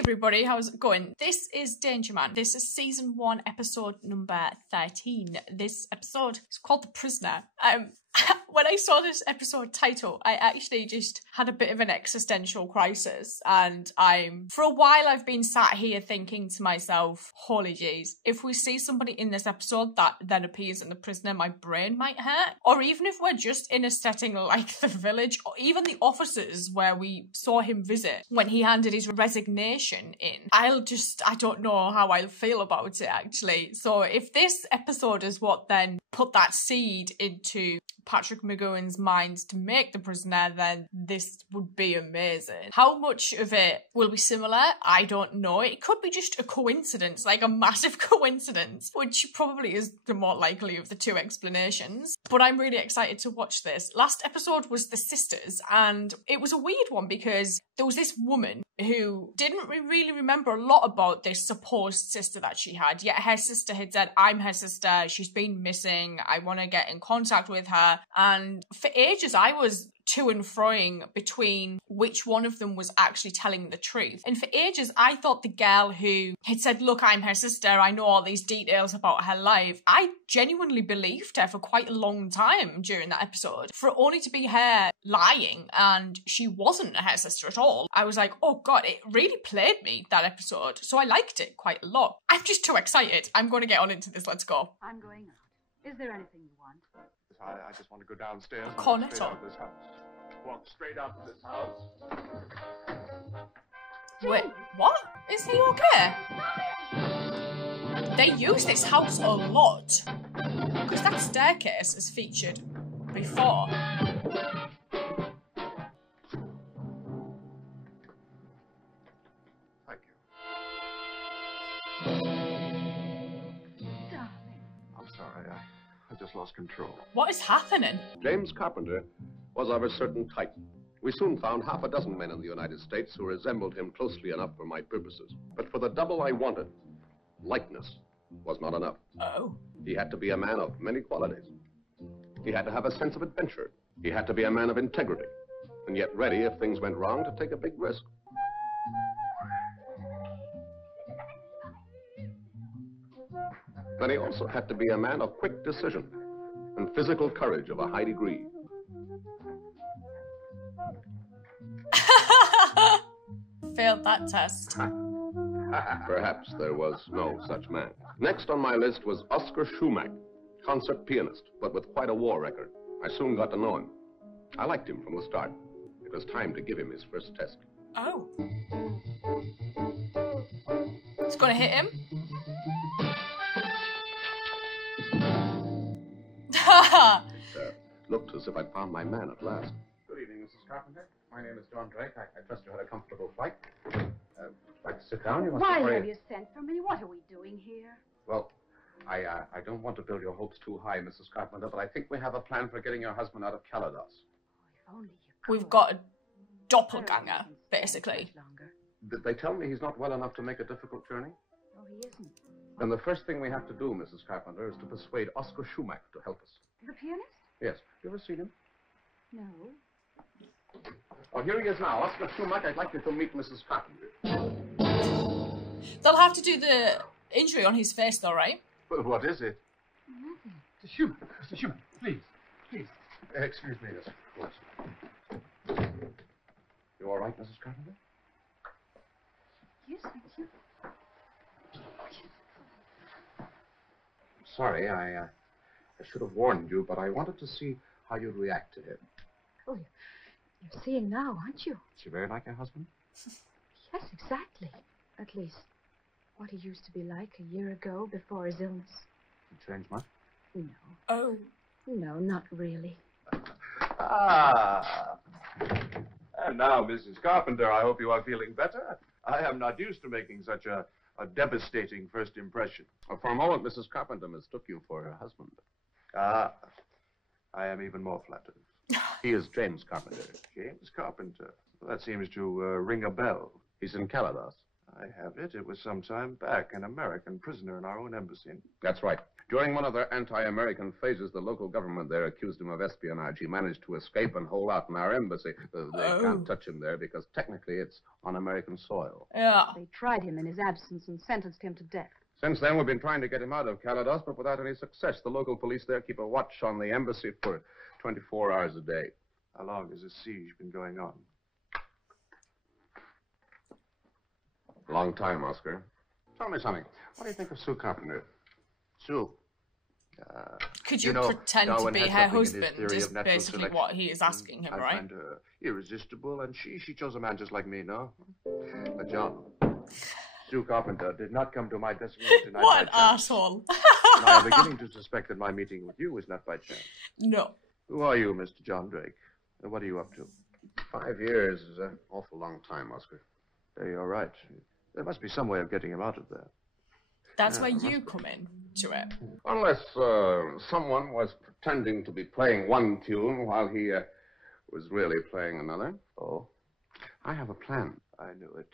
everybody, how's it going? This is Danger Man. This is season 1, episode number 13. This episode is called The Prisoner. When I saw this episode title, I actually just had a bit of an existential crisis, and for a while I've been sat here thinking to myself, holy jeez, if we see somebody in this episode that then appears in The Prisoner, my brain might hurt. Or even if we're just in a setting like the village, or even the offices where we saw him visit when he handed his resignation in, I don't know how I'll feel about it actually. So if this episode is what then put that seed into Patrick McGowan's mind to make The Prisoner, then this would be amazing. How much of it will be similar? I don't know. It could be just a coincidence, like a massive coincidence, which probably is the more likely of the two explanations. But I'm really excited to watch this. Last episode was The Sisters, and it was a weird one because there was this woman who didn't really remember a lot about this supposed sister that she had, yet her sister had said, I'm her sister, she's been missing, I want to get in contact with her. And for ages I was to and froing between which one of them was actually telling the truth. And for ages I thought the girl who had said, look, I'm her sister, I know all these details about her life, I genuinely believed her for quite a long time during that episode. For it only to be her lying and she wasn't her sister at all, I was like, oh god, it really played me, that episode. So I liked it quite a lot. I'm just too excited. I'm going to get on into this. Let's go. I'm going out. Is there anything you want? I just want to go downstairs. Cornetto. Straight out of this house. Walk straight out of this house. Wait, what? Is he okay? They use this house a lot. Because that staircase is featured before. Thank you. Darling. I'm sorry, I just lost control. What is happening? James Carpenter was of a certain type. We soon found half a dozen men in the United States who resembled him closely enough for my purposes. But for the double I wanted, likeness was not enough. Oh. He had to be a man of many qualities. He had to have a sense of adventure. He had to be a man of integrity, and yet ready, if things went wrong, to take a big risk. But he also had to be a man of quick decision and physical courage of a high degree. Failed that test. Perhaps there was no such man. Next on my list was Oscar Schumack, concert pianist, but with quite a war record. I soon got to know him. I liked him from the start. It was time to give him his first test. Oh. It's gonna hit him. It looked as if I'd found my man at last. Good evening, Mrs. Carpenter. My name is John Drake. I trust you had a comfortable flight. Like to sit down? You must Why be have you sent for me? What are we doing here? Well, I don't want to build your hopes too high, Mrs. Carpenter, but I think we have a plan for getting your husband out of Calados. Oh, if only you could. We've got a doppelganger, basically. They tell me he's not well enough to make a difficult journey. Oh, he isn't. Then the first thing we have to do, Mrs. Carpenter, is to persuade Oscar Schumack to help us. The pianist? Yes. You ever seen him? No. Oh, here he is now. Oscar Schumack, I'd like you to meet Mrs. Carpenter. They'll have to do the injury on his face though, right? Well, what is it? Nothing. Mr. Schumack. Mr. Schumack, please. Please. Excuse me, yes, of course. You all right, Mrs. Carpenter? Yes, thank you. Sorry, I should have warned you, but I wanted to see how you'd react to him. Oh, you're seeing now, aren't you? Is he very like your husband? Yes, exactly. At least, what he used to be like a year ago before his illness. He changed much? No. Oh. No, not really. Ah. And now, Mrs. Carpenter, I hope you are feeling better. I am not used to making such a devastating first impression. For a moment, Mrs. Carpenter mistook you for her husband. Ah, I am even more flattered. He is James Carpenter. James Carpenter. That seems to ring a bell. He's in Calados. I have it. It was some time back, an American prisoner in our own embassy. That's right. During one of their anti-American phases, the local government there accused him of espionage. He managed to escape and hole out in our embassy. They can't touch him there because technically it's on American soil. Yeah. They tried him in his absence and sentenced him to death. Since then, we've been trying to get him out of Calados, but without any success. The local police there keep a watch on the embassy for 24 hours a day. How long has this siege been going on? Long time, Oscar. Tell me something. What do you think of Sue Carpenter? Sue. Could you pretend to Darwin be had her something in his husband theory is of natural basically selection. what he is asking him, I right? find her irresistible, and she chose a man just like me, no? But John, Sue Carpenter did not come to my dressing room tonight What an by chance. asshole. And I am beginning to suspect that my meeting with you was not by chance. No. Who are you, Mr. John Drake? And what are you up to? 5 years is an awful long time, Oscar. You're right. There must be some way of getting him out of there. That's where you come in to it. Unless someone was pretending to be playing one tune while he was really playing another. Oh? I have a plan. I knew it.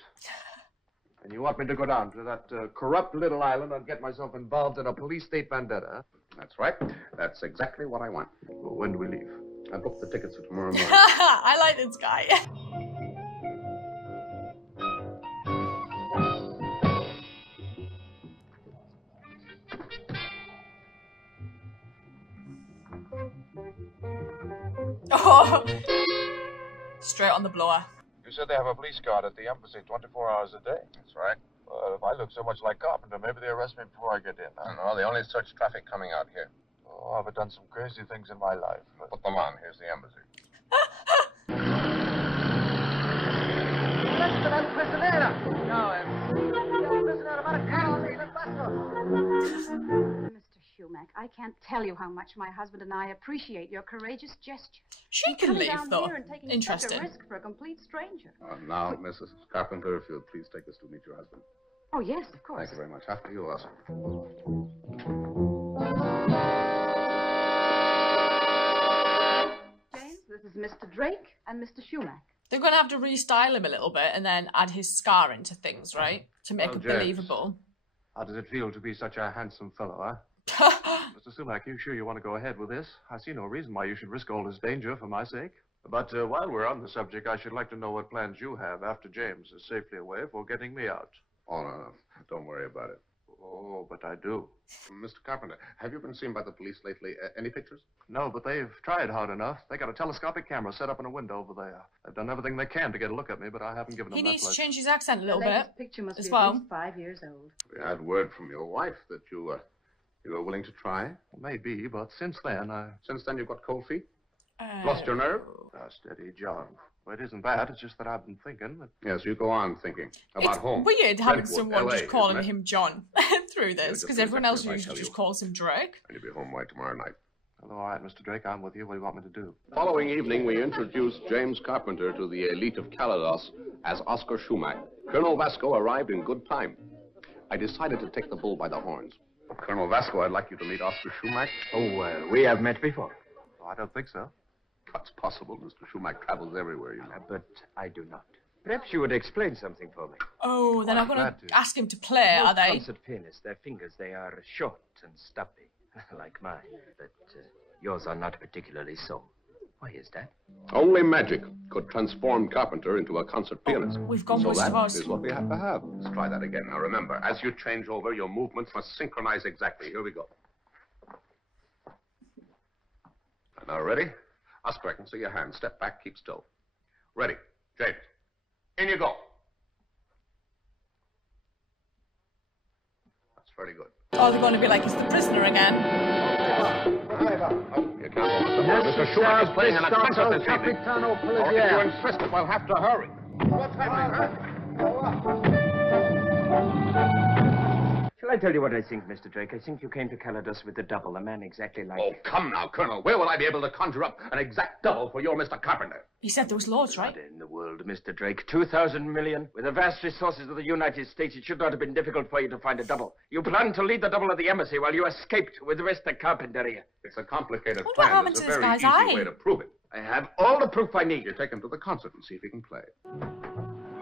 And you want me to go down to that corrupt little island and get myself involved in a police state vendetta, huh? That's right. That's exactly what I want. Well, when do we leave? I booked the tickets for tomorrow morning. I like this guy. Oh, straight on the blower. You said they have a police guard at the embassy 24 hours a day. That's right. Well, if I look so much like Carpenter, maybe they arrest me before I get in. I don't know. They only search traffic coming out here. Oh, I've done some crazy things in my life. Put them on. Here's the embassy. Mr. Shumack, I can't tell you how much my husband and I appreciate your courageous gesture. She can Coming leave, down though. here and taking Interesting. such a risk for a complete stranger. Now, Mrs. Carpenter, if you'll please take us to meet your husband. Oh, yes, of course. Thank you very much. After you, Oscar. James, this is Mr. Drake and Mr. Shumack. They're going to have to restyle him a little bit and then add his scar into things, right? To make Well, it James. believable. How does it feel to be such a handsome fellow, huh? Mr. Sumac, you sure you want to go ahead with this? I see no reason why you should risk all this danger for my sake. But while we're on the subject, I should like to know what plans you have after James is safely away for getting me out. Oh, no. Don't worry about it. Oh, but I do. Mr. Carpenter, have you been seen by the police lately? Any pictures? No, but they've tried hard enough. They got a telescopic camera set up in a window over there. They've done everything they can to get a look at me, but I haven't given them He that needs to much. change his accent a little The bit. latest picture must as be well. at least 5 years old. We had word from your wife that you were willing to try. Maybe, but since then, Since then, you've got cold feet? Lost your nerve? Steady, John. Well, it isn't that. It's just that I've been thinking that... Yes, you go on thinking about It's home. weird having Brentwood, someone LA, just calling isn't it? him John through this, just because do everyone exactly else as I usually tell just you. calls him Drake. And you'll be home by tomorrow night. Well, all right, Mr. Drake, I'm with you. What do you want me to do? Following evening, we introduced James Carpenter to the elite of Calados as Oscar Shumack. Colonel Vasco arrived in good time. I decided to take the bull by the horns. Colonel Vasco, I'd like you to meet Oscar Shumack. Oh, we have met before. Oh, I don't think so. That's possible. Mr. Shumack travels everywhere, you know. But I do not. Perhaps you would explain something for me. Oh, they're not going glad to to. ask him to play, are Most they? concert pianists, their fingers, they are short and stumpy, like mine. But yours are not particularly so. Why is that? Only magic could transform Carpenter into a concert pianist. We've gone So Wizard of that Oz. is what we have to have. Let's try that again. Now remember, as you change over, your movements must synchronize exactly. Here we go. Now ready? Oscar, I can see your hand. Step back, keep still. Ready. James. In you go. That's very good. Oh, they're going to be like, he's the prisoner again. You can't hold us up. Mr. Schumacher is playing in a concert this evening. Or if you insist, we'll have to hurry. What's happening, huh? Shall I tell you what I think, Mr. Drake? I think you came to Calados with a double, a man exactly like... Oh, come now, Colonel. Where will I be able to conjure up an exact double for your Mr. Carpenter? He said there was loads, right? What in the world, Mr. Drake? 2,000 million? With the vast resources of the United States, it should not have been difficult for you to find a double. You planned to lead the double of the embassy while you escaped with Mr. Carpenter here. It's a complicated What plan. happened There's to a this very guy's easy eye? way to prove it. I have all the proof I need. You take him to the concert and see if he can play.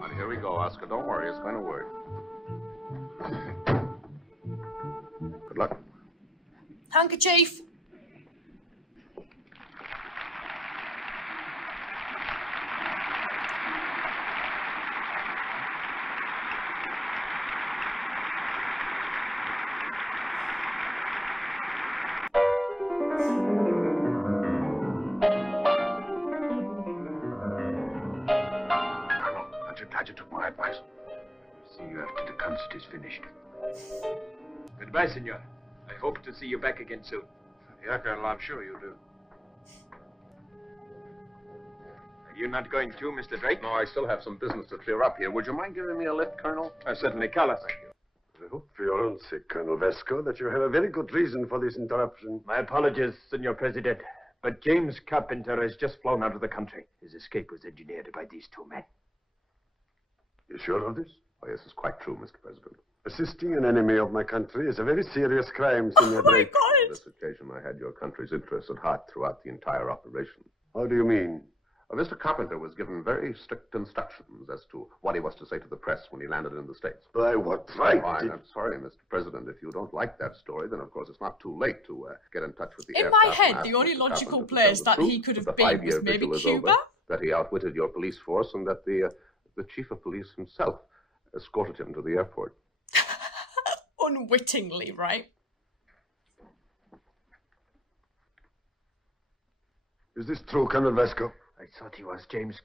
How do Here we go, Oscar. Don't worry, it's going to work. Good luck. Handkerchief. Glad you took my advice. See you after the concert is finished. Goodbye, senor. I hope to see you back again soon. Yeah, Colonel, I'm sure you do. Are you not going too, Mr. Drake? No, I still have some business to clear up here. Would you mind giving me a lift, Colonel? Certainly, Carlos. Thank you. I hope for your own sake, Colonel Vesco, that you have a very good reason for this interruption. My apologies, Senor President, but James Carpenter has just flown out of the country. His escape was engineered by these two men. You sure of this? Oh, yes, it's quite true, Mr. President. Assisting an enemy of my country is a very serious crime, Senor Drake. On this occasion, I had your country's interests at heart throughout the entire operation. How do you mean? Mr. Carpenter was given very strict instructions as to what he was to say to the press when he landed in the States. By what right? Oh, I'm sorry, Mr. President. If you don't like that story, then of course it's not too late to get in touch with the In my head, the only logical place that he could have been was maybe Cuba. Over, that he outwitted your police force and that the chief of police himself escorted him to the airport. Unwittingly, right? Is this true, Colonel Vesco? I thought he was James...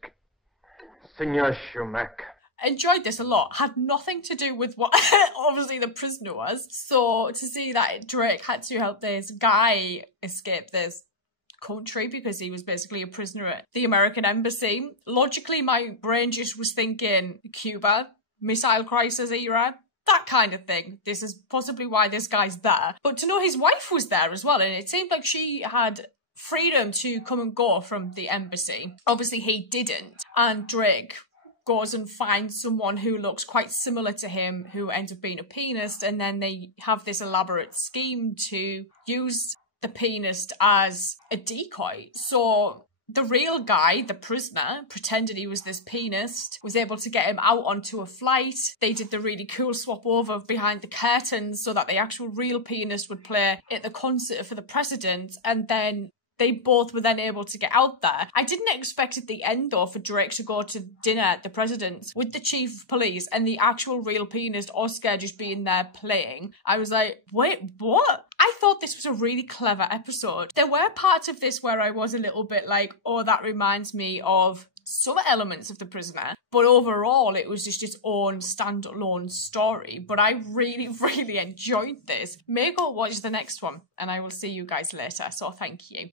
Senor Schumack. Enjoyed this a lot. Had nothing to do with what obviously the prisoner was. So to see that Drake had to help this guy escape this country because he was basically a prisoner at the American embassy. Logically, my brain just was thinking Cuba, missile crisis era, that kind of thing. This is possibly why this guy's there. But to know his wife was there as well, and it seemed like she had freedom to come and go from the embassy. Obviously, he didn't. And Drake goes and finds someone who looks quite similar to him, who ends up being a pianist, and then they have this elaborate scheme to use the pianist as a decoy. So the real guy, the prisoner, pretended he was this pianist, was able to get him out onto a flight. They did the really cool swap over behind the curtains so that the actual real pianist would play at the concert for the president, and then they both were then able to get out there. I didn't expect at the end, though, for Drake to go to dinner at the president's with the chief of police and the actual real pianist, Oscar, just being there playing. I was like, wait, what? I thought this was a really clever episode. There were parts of this where I was a little bit like, oh, that reminds me of some elements of The Prisoner, but overall it was just its own standalone story. But I really, really enjoyed this. May go watch the next one, and I will see you guys later, so thank you.